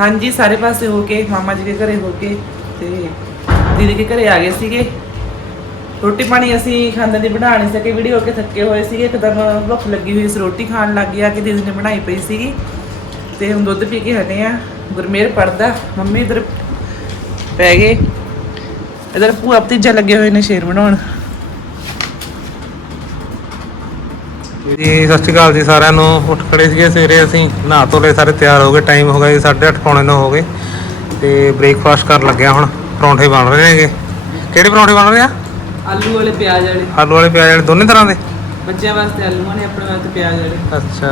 ਹਾਂਜੀ, ਸਾਰੇ ਪਾਸੇ ਹੋ ਕੇ, ਮਾਮਾ ਜੀ ਦੇ ਘਰੇ ਹੋ ਕੇ ਤੇ ਦੀਦੀ ਦੇ ਘਰੇ ਆ ਗਏ ਸੀਗੇ। ਰੋਟੀ ਪਾਣੀ ਅਸੀਂ ਖਾਂਦੇ ਦੀ ਬਣਾ ਨਹੀਂ ਸਕੇ ਵੀਡੀਓ ਹੋ ਕੇ ਥੱਕੇ ਹੋਏ ਸੀਗੇ, ਇੱਕਦਮ ਭੁੱਖ ਲੱਗੀ ਹੋਈ ਸੀ, ਰੋਟੀ ਖਾਣ ਲੱਗ ਗਿਆ ਕਿ ਦੀਦੀ ਨੇ ਬਣਾਈ ਪਈ ਸੀਗੀ। ਤੇ ਹੁਣ ਦੁੱਧ ਪੀ ਕੇ ਹਟੇ ਆ। ਗੁਰਮੇਰ ਪੜਦਾ ਮੰਮੀ ਇਧਰ ਪੈ ਗਏ। ਇਧਰ ਭੂਆ ਭਤੀਜਾ ਲੱਗੇ ਹੋਏ ਨੇ ਸ਼ੇਰ ਬਣਾਉਣ। ਜੀ ਸਤਿ ਸ਼੍ਰੀ ਅਕਾਲ ਜੀ ਸਾਰਿਆਂ ਨੂੰ। ਉੱਠ ਖੜੇ ਸੀਗੇ ਸਵੇਰੇ ਅਸੀਂ ਨਹਾ ਧੋ ਲਏ ਸਾਰੇ ਤਿਆਰ ਹੋ ਗਏ। ਟਾਈਮ ਹੋ ਗਿਆ ਜੀ 8:30 ਪੌਣੇ 9 ਹੋ ਗਏ। ਤੇ ਬ੍ਰੇਕਫਾਸਟ ਕਰਨ ਲੱਗਿਆ ਹੁਣ। ਪਰੌਂਠੇ ਬਣ ਰਹੇ ਨੇਗੇ। ਕਿਹੜੇ ਪਰੌਂਠੇ ਬਣ ਰਹੇ ਆ? ਆਲੂ ਵਾਲੇ ਪਿਆਜ਼ ਵਾਲੇ। ਆਲੂ ਵਾਲੇ ਪਿਆਜ਼ ਵਾਲੇ ਦੋਨੇ ਤਰ੍ਹਾਂ ਦੇ? ਬੱਚਿਆਂ ਵਾਸਤੇ ਆਲੂਆਂ ਨੇ ਆਪਣੇ ਵਾਸਤੇ ਪਿਆਜ਼ ਵਾਲੇ। ਅੱਛਾ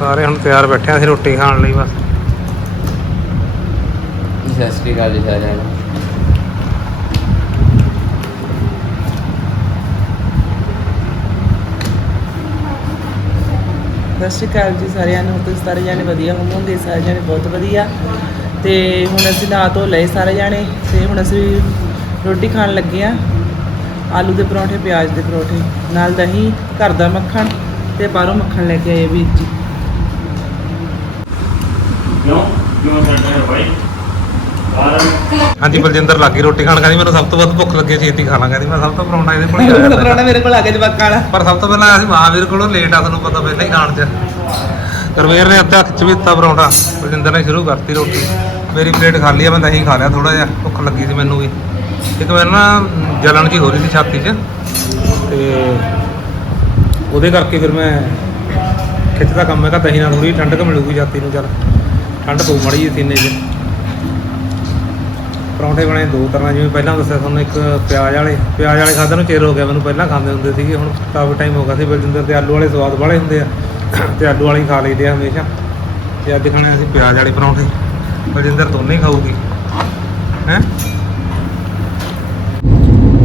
ਸਾਰੇ ਹੁਣ ਤਿਆਰ ਬੈਠੇ ਆ ਅਸੀਂ ਰੋਟੀ ਖਾਣ ਲਈ ਬਸ। ਸਤਿ ਸ਼੍ਰੀ ਅਕਾਲ ਜੀ ਸਾਰਿਆਂ ਨੂੰ। ਸਤਿ ਸ਼੍ਰੀ ਅਕਾਲ ਜੀ ਸਾਰਿਆਂ ਨੂੰ। ਤੁਸੀਂ ਸਾਰੇ ਜਾਣੇ ਵਧੀਆ ਹੋਵੋਗੇ, ਸਾਰੇ ਜਾਣੇ ਬਹੁਤ ਵਧੀਆ। ਤੇ ਹੁਣ ਅਸੀਂ ਨਹਾ ਧੋ ਲਏ ਸਾਰੇ ਜਾਣੇ ਤੇ ਹੁਣ ਅਸੀਂ ਰੋਟੀ ਖਾਣ ਲੱਗੇ ਆ। ਆਲੂ ਦੇ ਪਰੌਂਠੇ, ਪਿਆਜ਼ ਦੇ ਪਰੌਂਠੇ, ਨਾਲ ਦਹੀਂ, ਘਰ ਦਾ ਮੱਖਣ ਤੇ ਬਾਹਰੋਂ ਮੱਖਣ ਲੈ ਕੇ ਆਏ ਵੀਰ ਜੀ। ਕਿਉਂ? ਕਿਉਂ ਛੱਡ ਰਿਹਾ ਭਾਈ ਹਾਂਜੀ ਬਲਜਿੰਦਰ ਲੱਗੀ ਰੋਟੀ ਖਾਣ ਕਹਿੰਦੀ ਮੈਨੂੰ ਸਭ ਤੋਂ ਵੱਧ ਭੁੱਖ ਲੱਗੀ ਛੇਤੀ ਖਾ ਲਾਂ ਕਹਿੰਦੀ ਮੈਂ ਸਭ ਤੋਂ ਪਰੌਂਠਾ ਇਹਦੇ ਕੋਲ ਹੀ ਪਰੌਂਠਾ ਸੀਗਾ। ਮੇਰੇ ਕੋਲ ਆ ਕੇ ਜਵਾਕਾਂ ਵਾਲਾ ਪਰ ਸਭ ਤੋਂ ਪਹਿਲਾਂ ਅਸੀਂ ਮਹਾਵੀਰ ਕੋਲੋਂ ਲੇਟ ਆ ਤੁਹਾਨੂੰ ਪਤਾ ਪਹਿਲਾਂ ਹੀ ਖਾਣ ਚ। ਕਰਵੇਰ ਨੇ ਅੱਧਾ ਖਿੱਚ ਵੀ ਦਿੱਤਾ ਪਰੌਂਠਾ। ਬਲਜਿੰਦਰ ਨੇ ਸ਼ੁਰੂ ਕਰਤੀ ਰੋਟੀ। ਮੇਰੀ ਪਲੇਟ ਖਾਲੀ ਆ ਮੈਂ ਦਹੀਂ ਖਾ ਲਿਆ ਥੋੜਾ ਜਿਹਾ ਭੁੱਖ ਲੱਗੀ ਸੀ ਮੈਨੂੰ ਵੀ। ਇੱਕ ਮੈਨੂੰ ਨਾ ਜਲਣ ਜੀ ਹੋ ਰਹੀ ਸੀ ਛਾਤੀ 'ਚ। ਤੇ ਉਹਦੇ ਕਰਕੇ ਫਿਰ ਮੈਂ ਖਿੱਚਦਾ ਕੰਮ ਮੈਂ ਕਿਹਾ ਦਹੀਂ ਨਾਲ ਥੋੜੀ ਠੰਡਕ ਮਿਲੂਗੀ ਛਾਤੀ ਨੂੰ ਚੱਲ। ਠੰਡ ਪਊ ਮੜੀ ਜੀ ਸੀਨੇ 'ਚ ਪਰੌਂਠੇ ਬਣੇ ਦੋ ਤਰ੍ਹਾਂ, ਜਿਵੇਂ ਪਹਿਲਾਂ ਦੱਸਿਆ ਤੁਹਾਨੂੰ, ਇੱਕ ਪਿਆਜ਼ ਵਾਲੇ ਪਿਆਜ਼ ਵਾਲੇ ਖਾਧੇ ਨੂੰ ਚਿਰ ਹੋ ਗਿਆ ਮੈਨੂੰ ਪਹਿਲਾਂ ਖਾਂਦੇ ਹੁੰਦੇ ਸੀਗੇ, ਹੁਣ ਕਾਫੀ ਟਾਈਮ ਹੋ ਗਿਆ ਸੀ ਬਲਜਿੰਦਰ ਤੇ ਆਲੂ ਵਾਲੇ ਸਵਾਦ ਵਾਲੇ ਹੁੰਦੇ ਆ, ਤੇ ਆਲੂ ਵਾਲੇ ਹੀ ਖਾ ਲਈਦੇ ਆ ਹਮੇਸ਼ਾ। ਤੇ ਅੱਜ ਖਾਣੇ ਅਸੀਂ ਪਿਆਜ਼ ਵਾਲੇ ਪਰੌਂਠੇ, ਬਲਜਿੰਦਰ ਦੋਨੇ ਹੀ ਖਾਊਗੀ। ਹੈ?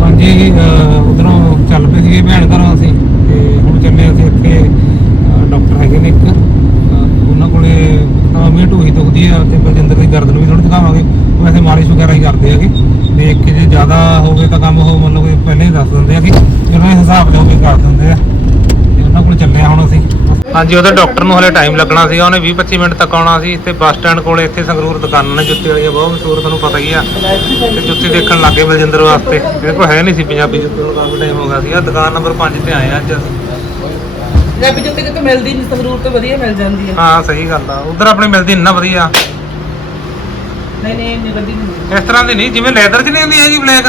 ਹਾਂਜੀ ਉਧਰੋਂ ਚੱਲ ਪਏ ਸੀਗੇ ਭੈਣ ਘਰੋਂ ਅਸੀਂ, ਤੇ ਹੁਣ ਚੱਲੇ ਅਸੀਂ ਇੱਥੇ ਡਾਕਟਰ ਹੈਗੇ ਨੇ ਇੱਕ ਉਹਨਾਂ ਕੋਲੇ ਮੇਰੀ ਢੂਹੀ ਦੁਖਦੀ ਆ ਤੇ ਬਲਜਿੰਦਰ ਦੀ ਗਰਦਨ ਵੀ ਥੋੜੀ ਦਿਖਾਵਾਂਗੇ। ਵੈਸੇ ਮਾਲਿਸ਼ ਵਗੈਰਾ ਹੀ ਕਰਦੇ ਹੈਗੇ ਦੇਖ ਕੇ ਜੇ ਜ਼ਿਆਦਾ ਹੋਵੇ ਤਾਂ ਕੰਮ ਉਹ ਮਤਲਬ ਕਿ ਪਹਿਲੇ ਹੀ ਦੱਸ ਦਿੰਦੇ ਆ ਕਿ ਉਹਨਾਂ ਦੇ ਹਿਸਾਬ ਨਾਲ ਉਹ ਵੀ ਕਰ ਦਿੰਦੇ ਆ। ਤੇ ਉਹਨਾਂ ਕੋਲ ਚੱਲੇ ਹੁਣ ਅਸੀਂ। ਹਾਂਜੀ, ਉਹਦੇ ਡਾਕਟਰ ਨੂੰ ਹਲੇ ਟਾਈਮ ਲੱਗਣਾ ਸੀਗਾ, ਉਹਨੇ 20 25 ਮਿੰਟ ਤੱਕ ਆਉਣਾ ਸੀ। ਤੇ ਬੱਸ ਸਟੈਂਡ ਕੋਲੇ ਇੱਥੇ ਸੰਗਰੂਰ ਦੁਕਾਨਾਂ ਨੇ, ਜੁੱਤੀ ਵਾਲੀਆਂ ਬਹੁਤ ਮਸ਼ਹੂਰ, ਤੁਹਾਨੂੰ ਪਤਾ ਹੀ ਆ। ਤੇ ਜੁੱਤੀ ਦੇਖਣ ਲੱਗੇ ਬਲਜਿੰਦਰ ਵਾਸਤੇ। ਇਹਦੇ ਕੋਲ ਹੈ ਨਹੀਂ ਸੀ ਪੰਜਾਬੀ ਜੁੱਤੀ ਨੂੰ ਕਾਫੀ ਟਾਈਮ ਹੋ ਗਿਆ ਸੀ। ਆ ਦੁਕਾਨ ਨੰਬਰ 5 ਤੇ ਆਏ ਆ ਅੱਜ ਅਸੀਂ। ਪੰਜਾਬੀ ਜੁੱਤੀ ਕਿਤੇ ਮਿਲਦੀ ਨਹੀਂ ਸੰਗਰੂਰ ਤੋਂ ਵਧੀਆ ਮਿਲ ਜਾਂਦੀ ਹੈ ਹਾਂ ਸਹੀ ਗੱਲ ਆ। ਉਧਰ ਆਪਣੇ ਮਿਲਦੀ ਨੀ ਨਾ ਵਧੀਆ। ਨਹੀਂ ਨਹੀਂ ਇੰਨੀ ਵੱਡੀ ਨਹੀਂ ਇਸ ਤਰ੍ਹਾਂ ਦੀ ਨਹੀਂ ਜਿਵੇਂ ਲੈਦਰ 'ਚ ਨਹੀਂ ਹੁੰਦੀ ਹੈਗੀ ਬਲੈਕ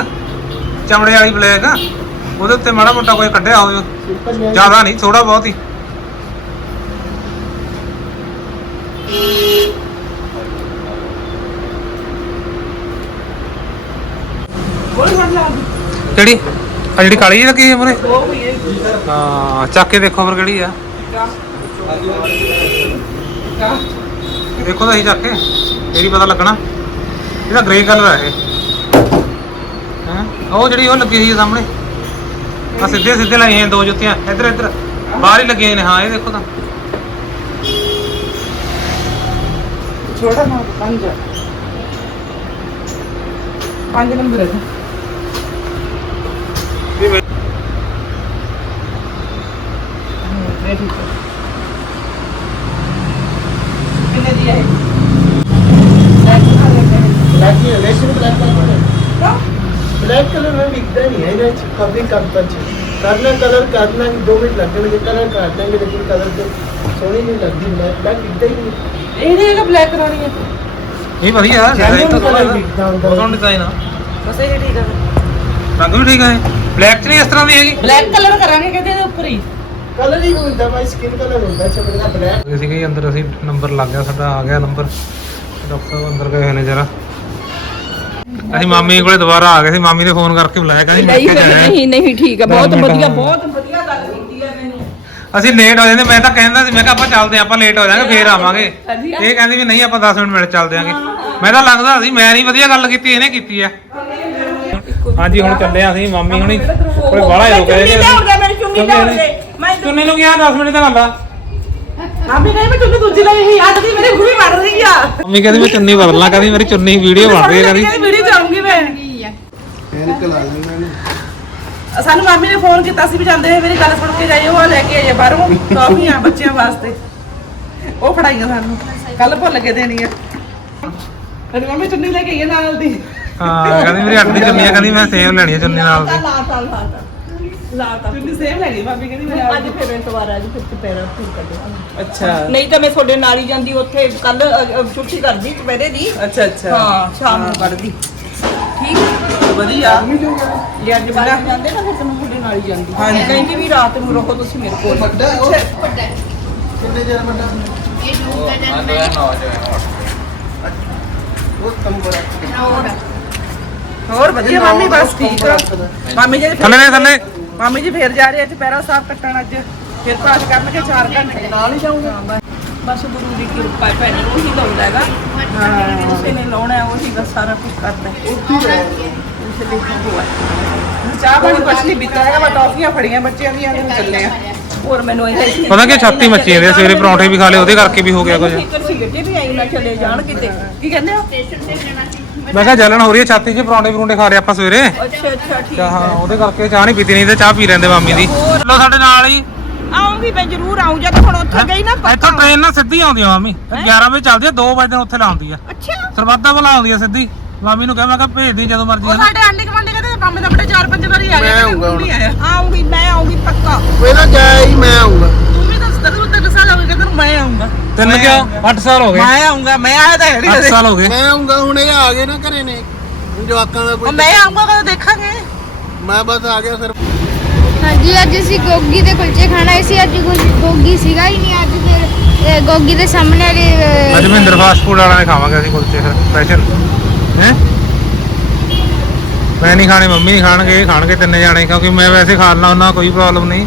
ਚਮੜੇ ਵਾਲੀ ਬਲੈਕ ਉਹਦੇ ਉੱਤੇ ਮਾੜਾ ਮੋਟਾ ਕੋਈ ਕੱਢਿਆ ਹੋਵੇ। ਜ਼ਿਆਦਾ ਨਹੀਂ ਥੋੜਾ ਬਹੁਤ ਹੀ। ਕੋਈ ਫੜ ਲਾ ਕਿਹੜੀ? ਆ ਜਿਹੜੀ ਕਾਲੀ ਜਿਹੀ ਲੱਗੀ ਹੈ ਮੂਹਰੇ ਹਾਂ, ਚੱਕ ਕੇ ਦੇਖੋ ਫਿਰ ਕਿਹੜੀ ਆ। ਦੇਖੋ ਤਾਂ ਇਹ ਚੱਕ ਕੇ, ਇਹ ਵੀ ਪਤਾ ਲੱਗਣਾ। ਇਹਦਾ ਗ੍ਰੇ ਕਲਰ ਹੈ ਇਹ। ਹਾਂ? ਉਹ ਜਿਹੜੀ ਉਹ ਲੱਗੀ ਹੋਈ ਸਾਹਮਣੇ। ਆ ਸਿੱਧੇ ਸਿੱਧੇ ਲਾਈਆਂ ਦੋ ਜੁੱਤੀਆਂ। ਇੱਧਰ ਇੱਧਰ। ਬਾਹਰ ਹੀ ਲੱਗੀਆਂ ਨੇ, ਹਾਂ, ਇਹ ਦੇਖੋ ਤਾਂ। ਛੋਟਾ ਨਾ, ਪੰਜ। ਪੰਜ ਨੰਬਰ ਹੈ ਹੂੰ, ਇਹ ਠੀਕ ਹੈ। ਕਿੰਨੇ ਦੀ ਹੈ ब्लैक ही है वैसे भी ब्लैक कलर है ब्लैक कलर में बिकता नहीं है इधर काफी कम टच करना कलर करना दो मिनट लग जाएंगे कलर कर देंगे लेकिन कलर तो सोनी नहीं लगती ब्लैक ब्लैक बिकता ही नहीं ਇਹ ਨਹੀਂ ਬਲੈਕ ਕਰਾਉਣੀ ਹੈ ਇਹ ਵਧੀਆ ਡਿਜ਼ਾਈਨ ਤਾਂ ਸੋਹਣਾ Genuine ਇਹਦਾ। colour ਬਹੁਤ ਸੋਹਣਾ ਡਿਜ਼ਾਈਨ ਆ ਬਸ ਇਹ ਠੀਕ ਹੈ ਰੰਗ ਵੀ ਠੀਕ ਆ ਬਲੈਕ ਨਹੀਂ ਇਸ ਤਰ੍ਹਾਂ ਦੀ ਹੈਗੀ। ਬਲੈਕ ਕਲਰ ਕਰਾਂਗੇ ਕਹਿੰਦੇ ਇਹਦੇ ਉੱਪਰ ਹੀ। ਕਲਰ ਹੀ ਹੁੰਦਾ ਭਾਈ ਸਕਿਨ ਕਲਰ ਹੁੰਦਾ ਚਮਕਦਾ ਬਲੈਕ ਅਸੀਂ ਕਹੀ ਅੰਦਰ ਅਸੀਂ ਨੰਬਰ ਲੱਗ ਗਿਆ ਸਾਡਾ ਆ ਗਿਆ ਨੰਬਰ ਡਾਕਟਰ ਅੰਦਰ ਗਏ ਹੋਏ ਜਰਾ। ਅਸੀਂ ਮਾਮੀ ਕੋਲੇ ਦੁਬਾਰਾ ਆ ਗਏ ਸੀ ਮਾਮੀ ਨੇ ਫੋਨ ਕਰਕੇ ਬੁਲਾਇਆ ਕਹਿੰਦੀ ਨਹੀਂ ਨਹੀਂ ਠੀਕ ਆ ਬਹੁਤ ਵਧੀਆ ਬਹੁਤ ਵਧੀਆ ਗੱਲ ਕੀਤੀ ਆ ਮੈਨੂੰ ਅਸੀਂ ਲੇਟ ਹੋ ਜਾਂਦੇ ਮੈਂ ਤਾਂ ਕਹਿੰਦਾ ਸੀ ਮੈਂ ਕਿਹਾ ਆਪਾਂ ਚੱਲਦੇ ਆਪਾਂ ਲੇਟ ਹੋ ਜਾਾਂਗੇ ਫੇਰ ਆਵਾਂਗੇ। ਇਹ ਕਹਿੰਦੀ ਵੀ ਨਹੀਂ ਆਪਾਂ 10 ਮਿੰਟ ਮਿਲ ਚੱਲਦੇ ਆਂਗੇ। ਮੈਂ ਤਾਂ ਲੱਗਦਾ ਸੀ ਮੈਂ ਨਹੀਂ ਵਧੀਆ ਗੱਲ ਕੀਤੀ ਇਹਨੇ ਕੀਤੀ ਆ। ਹਾਂਜੀ ਹੁਣ ਚੱਲੇ ਆਂ ਅਸੀਂ ਮੰਮੀ ਹੁਣੀ। ਕੋਈ ਬਾਹਲਾ ਹੀ ਹੋ ਗਿਆ। ਚੁੰਨੀ ਨੂੰ ਕਿਹਾ 10 ਮਿੰਟ ਦਾ ਗੱਲ ਮੰਮੀ ਕਹਿੰਦੀ ਮੈਂ ਚੁੰਨੀ ਦੂਜੀ ਲਈ ਹੀ ਅੱਜ ਦੀ ਮੇਰੀ ਖੂਬੀ ਵੜ ਆ। ਮੰਮੀ ਕਹਿੰਦੀ ਮੈਂ ਸਾਨੂੰ ਮੰਮੀ ਨੇ ਫੋਨ ਕੀਤਾ ਸੀ ਵੀ ਜਾਂਦੇ ਹੋਏ ਮੇਰੀ ਗੱਲ ਸੁਣ ਕੇ ਜਾਈਓ ਉਹ ਲੈ ਕੇ ਆਈਏ ਬਾਹਰੋਂ ਕਾਫੀਆਂ ਬੱਚਿਆਂ ਵਾਸਤੇ। ਉਹ ਫੜਾਈਆਂ ਸਾਨੂੰ ਕੱਲ ਭੁੱਲ ਕੇ ਦੇਣੀ ਚੁੰਨੀ ਲੈ ਕੇ ਆਈ ਨਾਲ ਦੀ। ਹਾਂ ਕਹਿੰਦੀ ਮੇਰੀ ਅੱਡ ਦੀ ਚੁੰਨੀ ਆ ਕਹਿੰਦੀ ਮੈਂ ਸੇਮ ਲੈਣੀ ਆ ਚੁੰਨੀ ਨਾਲ ਦੀ ਲਾਤਾ ਲਾਤਾ। ਚੁੰਨੀ ਸੇਮ ਲੈ ਗਈ ਭਾਬੀ ਕਹਿੰਦੀ ਮੇਰੇ ਅੱਜ ਫਿਰ ਇਤਵਾਰ ਅੱਜ ਫਿਰ ਚਪੇਰਾ ਫਿਰ ਕੱਢਿਆ ਅੱਛਾ। ਨਹੀਂ ਤਾਂ ਮੈਂ ਤੁਹਾਡੇ ਨਾਲ ਹੀ ਜਾਂਦੀ ਉੱਥੇ ਕੱਲ ਛੁੱਟੀ ਕਰਦੀ ਚਪੇਰੇ ਦੀ। ਅੱਛਾ ਅੱਛਾ। ਹਾਂ ਸ਼ਾਮ ਨੂੰ ਕੱਢਦੀ। ਠੀਕ? ਵਧੀਆ। ਜੇ ਅੱਜ ਬਾਹਰ ਜਾਂਦੇ ਨਾ ਫਿਰ ਤਾਂ ਮੈਂ ਤੁਹਾਡੇ ਨਾਲ ਹੀ ਜਾਂਦੀ। ਹਾਂਜੀ। ਕਹਿੰਦੀ ਵੀ ਰਾਤ ਨੂੰ ਰਹੋ ਤੁਸੀਂ ਮੇਰੇ ਕੋਲ। ਵੱਡਾ ਉਹ? ਕਿੰਨੇ ਜਨ ਵੱਡਾ ਉਹ ਕੰਮ ਬੜਾ ਹੋਰ ਵਧੀਆ ਮੰਮੀ ਬਸ ਠੀਕ ਆ। ਮਾਮੀ ਜੀ ਥੱਲੇ ਨੇ ਥੱਲੇ। ਮਾਮੀ ਜੀ ਫੇਰ ਜਾ ਰਹੇ ਆ ਚਪੈਰਾ ਸਾਹਿਬ ਕੱਟਣ ਅੱਜ। ਫਿਰ ਪਾਠ ਕਰਨਗੇ 4 ਘੰਟੇ। ਨਾਲ ਹੀ ਜਾਊਂਗਾ। ਬਸ। ਗੁਰੂ ਦੀ ਕਿਰਪਾ ਹੈ ਭੈਣੇ ਉਹੀ ਲਾਉਂਦਾ ਹੈਗਾ। ਹਾਂ। ਕਿਸੇ ਨੇ ਲਾਉਣਾ ਹੈ, ਉਹੀ ਬਸ ਸਾਰਾ ਕੁਝ ਕਰਦਾ ਹੈ। ਇਸ ਲਈ ਹੋਇਆ ਚਾਹ ਪਾਣੀ ਕੁਛ ਨਹੀਂ ਹੈਗਾ ਮੈਂ ਟੌਫੀਆਂ ਫੜੀਆਂ ਬੱਚਿਆਂ ਦੀਆਂ ਚੱਲੇ ਆ। ਹੋਰ ਮੈਨੂੰ ਇਹ ਪਤਾ ਕੀ ਛਾਤੀ ਮੱਚੀ ਜਾਂਦੀ ਸਵੇਰੇ ਪਰੌਂਠੇ ਵੀ ਖਾ ਲਏ ਉਹਦੇ ਕਰਕੇ ਵੀ ਹੋ ਗਿਆ ਕੁਝ। ਫਿਕਰ ਸੀ ਕਿ ਵੀ ਆਈ ਨਾ ਚਲੇ ਜਾਣ ਕਿਤੇ। ਕੀ ਕਹਿੰਦੇ ਹੋ? ਮੈਂ ਕਿਹਾ ਜਲਨ ਹੋ ਰਹੀ ਹੈ ਛਾਤੀ 'ਚ ਪਰੌਂਠੇ ਪਰੌਂਠੇ ਖਾ ਰਹੇ ਆਪਾਂ ਸਵੇਰੇ। ਅੱਛਾ ਅੱਛਾ ਠੀਕ ਹਾਂ ਉਹਦੇ ਕਰਕੇ ਚਾਹ ਨਹੀਂ ਪੀਤੀ ਨਹੀਂ ਤੇ ਚਾਹ ਪੀ ਲੈਂਦੇ ਮਾਮੀ ਦੀ। ਚਲੋ ਸਾਡੇ ਨਾਲ ਹੀ। ਆਉਂਗੀ ਮੈਂ ਜ਼ਰੂਰ ਆਉਂ ਜਦ ਹੁਣ ਉੱਥੇ ਗਈ ਨਾ ਇੱਥੋਂ ਟ੍ਰੇਨ ਨਾ ਸਿੱਧੀ ਆਉਂਦੀ ਆ ਮਾਮੀ। 11 ਵਜੇ ਚੱਲਦੀ ਆ 2 ਵਜੇ ਦਿਨ ਉੱਥੇ ਲਾਉਂਦੀ ਆ। ਅੱਛਾ। ਸਰਬੱਤਾ ਭਲਾ ਆਉਂਦੀ ਆ ਸਿੱਧੀ। ਮਾਮੀ ਨੂੰ ਕਿਹਾ ਮੈਂ ਕਿਹਾ ਭੇਜ ਦੀ ਜਦੋਂ ਮਰਜ਼ੀ ਉਹ ਸਾਡੇ ਆਂਡੇ ਕਮਾਂਡੇ ਕਹਿੰਦੇ ਮਾਮੇ ਦਾ ਬੜੇ 4-5 ਵਾਰੀ ਆ ਮੈਂ ਗਿਆ ਆਇਆ। ਆਉਂਗੀ ਮੈਂ ਆਉਂਗੀ ਪੱਕਾ। ਪਹਿਲਾਂ ਜਾਇਆ ਹੀ ਮੈਂ ਆਉਂਗਾ। ਸਾਲ ਹੋ ਗਏ ਕਹਿੰਦਾ ਮੈਂ ਆਉਂਗਾ। ਤਿੰਨ ਕਿਉਂ? 8 ਸਾਲ ਹੋ ਗਏ। ਮੈਂ ਆਉਂਗਾ ਮੈਂ ਆਇਆ ਤਾਂ ਹੈ 8 ਨਹੀਂ ਸਾਲ ਹੋ ਗਏ। ਮੈਂ ਆਉਂਗਾ ਹੁਣ ਇਹ ਆ ਗਏ ਨਾ ਘਰੇ ਨੇ। ਜਵਾਕਾਂ ਦਾ ਕੋਈ ਮੈਂ ਆਉਂਗਾ ਕਦੋਂ ਦੇਖਾਂਗੇ? ਮੈਂ ਬਸ ਆ ਗਿਆ ਸਿਰ ਹਾਂਜੀ ਅੱਜ ਅਸੀਂ ਗੋਗੀ ਦੇ ਕੁਲਚੇ ਖਾਣਾ ਸੀ। ਅੱਜ ਗੋਗੀ ਸੀਗਾ ਹੀ ਨਹੀਂ ਅੱਜ ਫਿਰ ਗੋਗੀ ਦੇ ਸਾਹਮਣੇ ਵਾਲੀ ਅੱਜ ਮਹਿੰਦਰ ਫਾਸਟ ਫੂਡ ਵਾਲਿਆਂ ਨੇ ਖਾਵਾਂਗੇ ਅਸੀਂ ਕੁਲਚੇ ਫਿਰ ਸਪੈਸ਼ਲ ਹੈ? ਮੈਂ ਨਹੀਂ ਖਾਣੇ ਮੰਮੀ ਨਹੀਂ ਖਾਣਗੇ ਖਾਣਗੇ ਤਿੰਨੇ ਜਾਣੇ ਕਿਉਂਕਿ ਮੈਂ ਵੈਸੇ ਖਾ ਲੈਣਾ ਉਹਨਾਂ ਕੋਈ ਪ੍ਰੋਬਲਮ ਨਹੀਂ।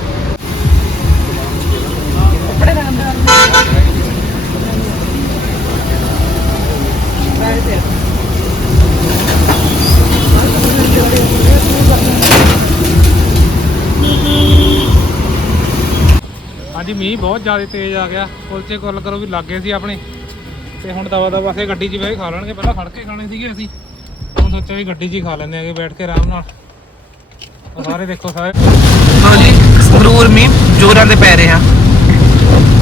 ਹਾਂਜੀ ਮੀਂਹ ਬਹੁਤ ਜ਼ਿਆਦਾ ਤੇਜ਼ ਆ ਗਿਆ। ਕੁਲਚੇ ਕੁੱਲ ਕਰੋ ਵੀ ਲੱਗੇ ਸੀ ਆਪਣੇ। ਤੇ ਹੁਣ ਦਵਾ ਦਵਾ ਸੇ ਗੱਡੀ 'ਚ ਬਹਿ ਖਾ ਲੈਣਗੇ। ਪਹਿਲਾਂ ਖੜ ਕੇ ਖਾਣੇ ਸੀਗੇ ਅਸੀਂ। ਹੁਣ ਸੋਚਿਆ ਵੀ ਗੱਡੀ 'ਚ ਹੀ ਖਾ ਲੈਂਦੇ ਆਗੇ ਬੈਠ ਕੇ ਆਰਾਮ ਨਾਲ। ਸਾਰੇ ਦੇਖੋ ਸਾਰੇ। ਲੋ ਜੀ ਸੰਗਰੂਰ ਮੀਂਹ ਜੋਰਾਂ ਦੇ ਪੈ ਰਿਹਾ।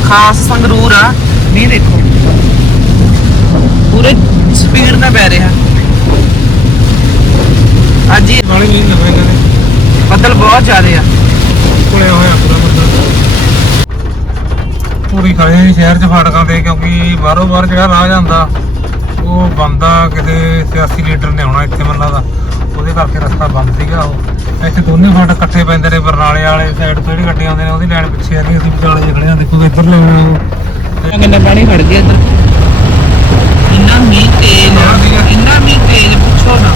ਖਾਸ ਸੰਗਰੂਰ ਆ। ਮੀਂਹ ਦੇਖੋ। ਪੂਰੇ ਸਪੀਡ ਨਾਲ ਪੈ ਰਿਹਾ। ਅੱਜ ਹੀ ਨਾਲੇ ਮੀਂਹ ਨਵੇਂ ਕਹਿੰਦੇ ਬੱਦਲ ਬਹੁਤ ਜ਼ਿਆਦੇ ਆ। ਕੁਲਿਆ ਹੋਇਆ ਪੂਰਾ। ਪੂਰੀ ਜੀ ਸ਼ਹਿਰ 'ਚ ਫਾਟਕਾਂ ਤੇ ਕਿਉਂਕਿ ਬਾਹਰੋਂ ਬਾਹਰ ਜਿਹੜਾ ਰਾਹ ਜਾਂਦਾ ਉਹ ਬੰਦਾ ਕਿਸੇ ਸਿਆਸੀ ਲੀਡਰ ਨੇ ਆਉਣਾ ਇੱਥੇ ਮੰਨਾ ਦਾ ਉਹਦੇ ਕਰਕੇ ਰਸਤਾ ਬੰਦ ਸੀਗਾ ਉਹ। ਇੱਥੇ ਦੋਨੇ ਫਾਟਕ ਇਕੱਠੇ ਪੈਂਦੇ ਨੇ ਬਰਨਾਲੇ ਵਾਲੇ ਸਾਈਡ ਤੋਂ ਜਿਹੜੀ ਗੱਡੀਆਂ ਆਉਂਦੀਆਂ ਨੇ ਉਹਦੀ ਲਾਈਨ ਪਿੱਛੇ ਆ ਗਈ ਅਸੀਂ ਵਿਚਾਲੇ ਜਿਹੇ ਖੜੇ ਆ ਦੇਖੋ ਇੱਧਰ ਲੈਣਾ ਕਿੰਨਾ ਪਾਣੀ ਖੜ ਗਿਆ ਇੱਧਰ? ਇੰਨਾ ਮੀਂਹ ਤੇਜ਼ ਆ ਇੰਨਾ ਮੀਂਹ ਤੇਜ਼ ਪੁੱਛੋ ਨਾ।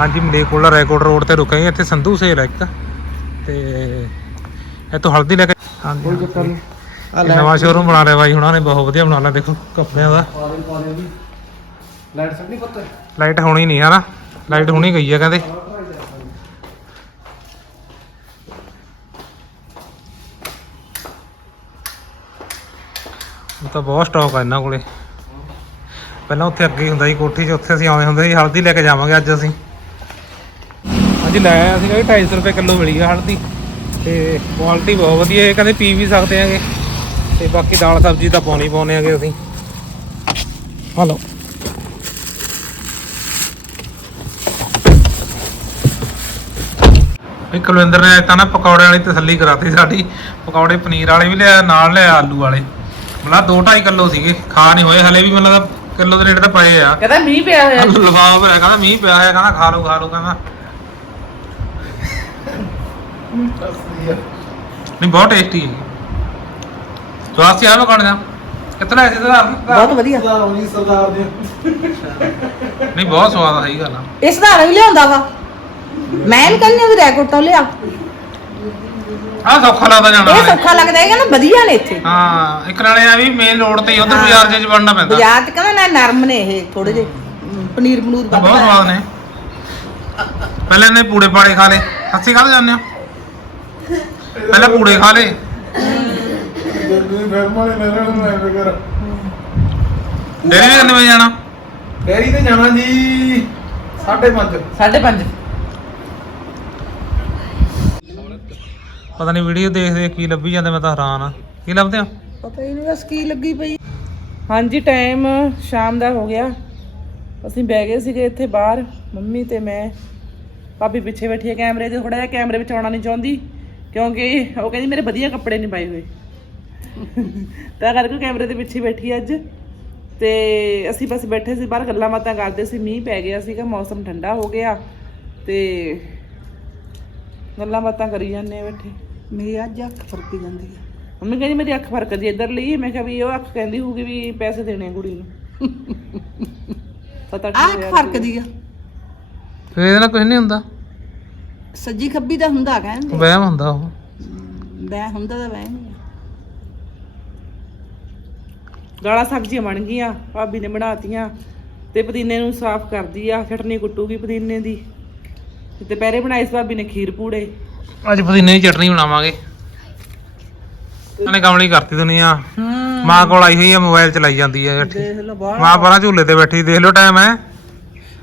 ਹਾਂਜੀ ਮਲੇਕੋਲਾ ਰੈਕੋਰਡ ਰੋਡ ਤੇ ਰੁਕੇ ਹਾਂ ਇੱਥੇ ਸੰਧੂ ਸੇਲ ਹੈ ਇੱਕ। ਤੇ ਇੱਥੋਂ ਹਲਦੀ ਲੈ ਕੇ ਹਾਂਜੀ ਇਹ ਨਵਾਂ ਸ਼ੋਰੂਮ ਬਣਾ ਲਿਆ ਬਾਈ ਹੁਣਾਂ ਨੇ ਬਹੁਤ ਵਧੀਆ ਬਣਾ ਲਿਆ ਦੇਖੋ ਕੱਪੜਿਆਂ ਦਾ। ਲਾਈਟ ਸਭ ਨਹੀਂ ਪਤਾ? ਲਾਈਟ ਹੋਣੀ ਨਹੀਂ ਹਨਾ ਲਾਈਟ ਹੁਣੀ ਗਈ ਆ ਕਹਿੰਦੇ। ਤਾਂ ਬਹੁਤ ਸਟਾਕ ਆ ਇਹਨਾਂ ਕੋਲੇ। ਪਹਿਲਾਂ ਉੱਥੇ ਅੱਗੇ ਹੁੰਦਾ ਸੀ ਕੋਠੀ 'ਚ ਉੱਥੇ ਅਸੀਂ ਆਉਂਦੇ ਹੁੰਦੇ ਸੀ ਹਲਦੀ ਲੈ ਕੇ ਜਾਵਾਂਗੇ ਅੱਜ ਅਸੀਂ। ਅੱਜ ਲੈ ਆਇਆ ਸੀਗਾ ਵੀ 250 ਰੁਪਏ ਕਿਲੋ ਮਿਲੀ ਆ ਹਲਦੀ। ਤੇ ਕੁਆਲਿਟੀ ਬਹੁਤ ਵਧੀਆ ਇਹ ਕਹਿੰਦੇ ਪੀ ਵੀ ਸਕਦੇ ਆਂਗੇ। ਤੇ ਬਾਕੀ ਦਾਲ ਸਬਜ਼ੀ ਤਾਂ ਪਾਉਣੀ ਪਾਉਣੇ ਆਂਗੇ ਅਸੀਂ। ਹਲੋ। ਇਹ ਕੁਲਵਿੰਦਰ ਨੇ ਤਾਂ ਨਾ ਪਕੌੜੇ ਵਾਲੀ ਤਸੱਲੀ ਕਰਾਤੀ ਸਾਡੀ। ਪਕੌੜੇ ਪਨੀਰ ਵਾਲੇ ਵੀ ਲਿਆ ਨਾਲ ਲਿਆ ਆਲੂ ਵਾਲੇ। ਮਤਲਬ 2.5 ਕਿਲੋ ਸੀਗੇ ਖਾ ਨਹੀਂ ਹੋਏ। ਹਲੇ ਵੀ ਮਤਲਬ ਕਿਲੋ ਦੇ ਰੇਟ ਤੇ ਪਏ ਆ। ਕਹਿੰਦਾ ਮੀਂਹ ਪਿਆ ਹੋਇਆ। ਲਫਾਫ ਹੈ ਕਹਿੰਦਾ ਮੀਂਹ ਪਿਆ ਹੈ ਕਹਿੰਦਾ ਖਾ ਲਓ ਖਾ ਲਓ ਕਹਿੰਦਾ। ਨਹੀਂ ਬਹੁਤ ਟੇਸਟੀ ਹੈ। ਆ ਲੋ ਖਾਣੇ ਦਾ ਕਿੱਥੇ ਲੈ ਸੀ ਸਰਦਾਰ? ਬਹੁਤ ਵਧੀਆ। ਜੀ ਸਰਦਾਰ ਦੇ। ਨਹੀਂ ਬਹੁਤ ਸਵਾਦ ਆ ਸਹੀ ਗੱਲ ਆ। ਇਸ ਦਾ ਵੀ ਲਿਆਉਂਦਾ ਵਾ। ਮੈਂ ਵੀ ਕਹਿੰਦੀ ਵੀ ਰੈਕੋਰਡ ਤੋਂ ਲਿਆ। ਆ ਸੌਖਾ ਲੱਗਦਾ ਜਾਣਾ ਇਹ। ਸੌਖਾ ਲੱਗਦਾ ਹੈਗਾ ਨਾ ਵਧੀਆ ਨੇ ਇੱਥੇ। ਹਾਂ ਇੱਕ ਨਾਲੇ ਆ ਵੀ ਮੇਨ ਰੋਡ ਤੇ ਉਧਰ ਬਾਜ਼ਾਰ ਜੇ ਚ ਵੜਨਾ ਪੈਂਦਾ। ਬਾਜ਼ਾਰ ਚ ਕਹਿੰਦਾ ਨਾ ਨਰਮ ਨੇ ਇਹ ਥੋੜੇ ਜਿਹੇ। ਅਮ, ਪਨੀਰ ਪਨੂਰ ਤਾਂ ਬਹੁਤ ਸਵਾਦ ਨੇ। ਪਹਿਲੇ ਇਹਨੇ ਪੂੜੇ ਪਾੜੇ ਖਾ ਲਏ। ਹੱਸੀ ਕਾਹਦੇ ਜਾਂਦੇ ਹੋ? ਪਹਿਲਾਂ ਪੂੜੇ ਖਾ ਲਏ। ਤੁਸੀਂ ਫਿਲਮ ਵਾਲੇ ਕਿੰਨੇ ਵਜੇ ਜਾਣਾ? ਡੈਰੀ ਤੇ ਜਾਣਾ ਜੀ 5:30 5:30 ਪਤਾ ਨਹੀਂ ਵੀਡੀਓ ਦੇਖ ਦੇਖ ਕੀ ਲੱਭੀ ਜਾਂਦੇ ਮੈਂ ਤਾਂ ਹੈਰਾਨ ਆ। ਕੀ ਲੱਭਦੇ ਆ? ਪਤਾ ਹੀ ਨਹੀਂ ਬਸ ਕੀ ਲੱਗੀ ਪਈ। ਹਾਂਜੀ ਟਾਈਮ ਸ਼ਾਮ ਦਾ ਹੋ ਗਿਆ। ਅਸੀਂ ਬਹਿ ਗਏ ਸੀਗੇ ਇੱਥੇ ਬਾਹਰ ਮੰਮੀ ਤੇ ਮੈਂ। ਭਾਬੀ ਪਿੱਛੇ ਬੈਠੀ ਹੈ ਕੈਮਰੇ 'ਚ ਥੋੜਾ ਜਿਹਾ ਕੈਮਰੇ ਵਿੱਚ ਆਉਣਾ ਨਹੀਂ ਚਾਹੁੰਦੀ ਕਿਉਂਕਿ ਉਹ ਕਹਿੰਦੀ ਮੇਰੇ ਵਧੀਆ ਕੱਪੜੇ ਨਹੀਂ ਪਾਏ ਹੋਏ। ਤਾਂ ਕਰਕੇ ਕੈਮਰੇ ਦੇ ਪਿੱਛੇ ਬੈਠੀ ਅੱਜ। ਤੇ ਅਸੀਂ ਬਸ ਬੈਠੇ ਸੀ ਬਾਹਰ ਗੱਲਾਂ ਬਾਤਾਂ ਕਰਦੇ ਸੀ ਮੀਂਹ ਪੈ ਗਿਆ ਸੀਗਾ ਮੌਸਮ ਠੰਡਾ ਹੋ ਗਿਆ। ਤੇ ਗੱਲਾਂ ਬਾਤਾਂ ਕਰੀ ਜਾਂਦੇ ਆ ਬੈਠੇ। ਮੇਰੀ ਅੱਜ ਅੱਖ ਫਰਕੀ ਜਾਂਦੀ ਹੈ ਮੰਮੀ ਕਹਿੰਦੀ ਮੇਰੀ ਅੱਖ ਫਰਕਦੀ ਇੱਧਰ ਲਈ ਮੈਂ ਕਿਹਾ ਵੀ ਉਹ ਅੱਖ ਕਹਿੰਦੀ ਹੋਊਗੀ ਵੀ ਪੈਸੇ ਦੇਣੇ ਆ ਕੁੜੀ ਨੂੰ। ਸੱਤ ਅੱਠ ਅੱਖ ਫਰਕਦੀ ਆ। ਫੇਰ ਇਹਦੇ ਨਾਲ ਕੁਝ ਨਹੀਂ ਹੁੰਦਾ। ਸੱਜੀ ਖੱਬੀ ਦਾ ਹੁੰਦਾ ਕਹਿੰਦੇ। ਵਹਿਮ ਹੁੰਦਾ ਉਹ। ਬੈ ਹੁੰਦਾ ਤਾਂ ਵੈ ਗਾਲਾਂ ਸਬਜ਼ੀਆਂ ਬਣ ਗਈਆਂ ਭਾਬੀ ਨੇ ਬਣਾਤੀਆਂ ਤੇ ਪੁਦੀਨੇ ਨੂੰ ਸਾਫ਼ ਕਰਦੀ ਆ ਚਟਨੀ ਕੁੱਟੂਗੀ ਪੁਦੀਨੇ ਦੀ। ਤੇ ਦੁਪਹਿਰੇ ਬਣਾਈ ਸੀ ਭਾਬੀ ਨੇ ਖੀਰ ਪੂੜੇ। ਅੱਜ ਪੁਦੀਨੇ ਦੀ ਚਟਨੀ ਬਣਾਵਾਂਗੇ। ਉਹਨੇ ਕਮਲੀ ਕਰਤੀ ਦੁਨੀਆ ਮਾਂ ਕੋਲ ਆਈ ਹੋਈ ਆ ਮੋਬਾਈਲ ਚਲਾਈ ਜਾਂਦੀ ਆ ਬੈਠੀ ਦੇਖ ਲਓ ਬਾਹਰ ਮਾਂ ਪਰਾਂ ਝੂਲੇ ਤੇ ਬੈਠੀ ਦੇਖ ਲਓ ਟਾਈਮ ਹੈ।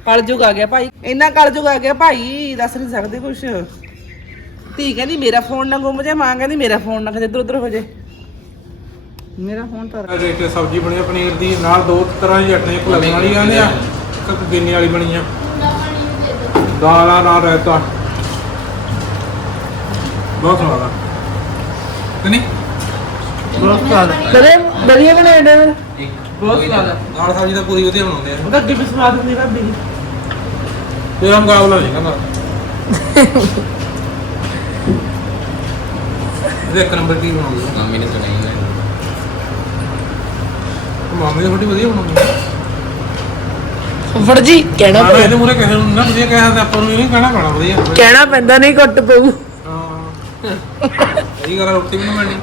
ਕਲਯੁਗ ਆ ਗਿਆ ਭਾਈ। ਇੰਨਾ ਕਲਯੁਗ ਆ ਗਿਆ ਭਾਈ ਦੱਸ ਨਹੀਂ ਸਕਦੇ ਕੁਛ। ਧੀ ਕਹਿੰਦੀ ਮੇਰਾ ਫੋਨ ਨਾ ਗੁੰਮ ਜਾ ਮਾਂ ਕਹਿੰਦੀ ਮੇਰਾ ਫੋਨ ਨਾ ਕਿਤੇ ਇੱਧਰ ਉੱਧਰ ਹੋ ਜੇ। ਮੇਰਾ ਫੋਨ ਤਾਂ ਦੇਖ ਕੇ ਸਬਜ਼ੀ ਬਣੀ ਆ ਪਨੀਰ ਦੀ ਨਾਲ ਦੋ ਤਰ੍ਹਾਂ ਦੀ ਚਟਨੀ ਇੱਕ ਲੱਗਣ ਵਾਲੀ ਆਂਦੇ ਆ। ਇੱਕ ਪੁਦੀਨੇ ਵਾਲੀ ਬਣੀ ਆ। ਦਾਲ ਨਾਲ ਰਾਇਤਾ। ਬਹੁਤ ਸਵਾਦ ਆ। ਕਿ ਨਹੀਂ? ਬਹੁਤ ਸਵਾਦ ਕਦੇ ਵਧੀਆ ਬਣਾਏ ਨੇ? ਬਹੁਤ ਸਵਾਦ ਆ। ਦਾਲ ਸਬਜ਼ੀ ਤਾਂ ਪੂਰੀ ਵਧੀਆ ਬਣਾਉਂਦੇ ਆ। ਉਹਦਾ ਅੱਗੇ ਵੀ ਸਵਾਦ ਹੁੰਦੀ ਭਾਬੀ ਦੀ। ਤੇਰਾ ਮੁਕਾਬਲਾ ਨਹੀਂ ਕਹਿੰਦਾ। ਇਹਦੇ ਇੱਕ ਨੰਬਰ ਕੀ ਬਣਾਉਂਦੇ ਆ? ਮੰਮੀ ਨੇ ਸੁਣਾਈ ਮਾਮੇ ਥੋੜੀ ਵਧੀਆ ਬਣਾਉਂਦੇ ਆ। ਫੜ ਜੀ ਕਹਿਣਾ ਨਾ ਇਹਦੇ ਮੂਰੇ ਕਿਸੇ ਨੂੰ ਨਾ ਵਧੀਆ ਕਹਿਆ ਤਾਂ ਆਪਾਂ ਨੂੰ ਇਹ ਕਹਿਣਾ ਪੈਣਾ ਵਧੀਆ। ਕਹਿਣਾ ਪੈਂਦਾ ਨਹੀਂ ਘੁੱਟ ਪਊ। ਹਾਂ। ਇਹ ਆ, ਰੋਟੀ ਵੀ ਨਾ ਮਿਲਣੀ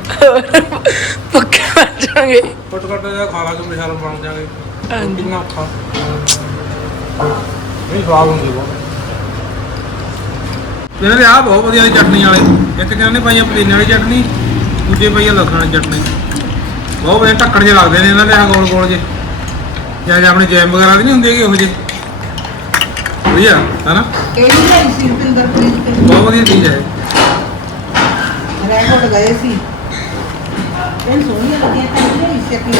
ਪੱਕੇ ਬਣ ਜਾਗੇ। ਫਟ ਫਟ ਜਿਹਾ ਖਾ ਲਾ ਕੇ ਮਿਸਾਲ ਬਣ ਜਾਗੇ। ਰੋਟੀ ਨਾ ਖਾ। ਇਹ ਸਵਾਦ ਹੁੰਦੀ ਬਹੁਤ। ਇਹਨਾਂ ਦੇ ਆ ਬਹੁਤ ਵਧੀਆ ਦੀ ਚਟਨੀ ਵਾਲੇ। ਇੱਕ ਕਹਿੰਦੇ ਨੇ ਪਾਈਆ ਪੁਦੀਨੇ ਵਾਲੀ ਚਟਨੀ ਦੂਜੇ ਪਾਈਆ ਲਸਣ ਵਾਲੀ ਚਟਨੀ। ਬਹੁਤ ਵਧੀਆ ਢੱਕਣ ਜਿਹੇ ਲੱਗਦੇ ਨੇ ਇਹਨਾਂ ਦੇ ਆ ਗੋਲ ਗੋਲ ਜੇ ਜਾਂ ਜਾਂ ਆਪਣੇ ਜੈਮ ਵਗੈਰਾ ਨਹੀਂ ਹੁੰਦੀ ਹੈਗੀ ਉਹੋ ਜਿਹੇ। ਵਧੀਆ ਹਨਾ? ਕਿਹੜੀ ਲਈ ਸੀ ਰੁਪਿੰਦਰ ਪ੍ਰੀਤ ਤੇ? ਬਹੁਤ ਵਧੀਆ ਚੀਜ਼ ਹੈ ਰੈਕੋਰਡ ਗਏ ਸੀ। ਇਹ ਸੋਹਣੀਆਂ ਲੱਗੀਆਂ ਤਾਂ ਨਹੀਂ ਸੀ ਕਿ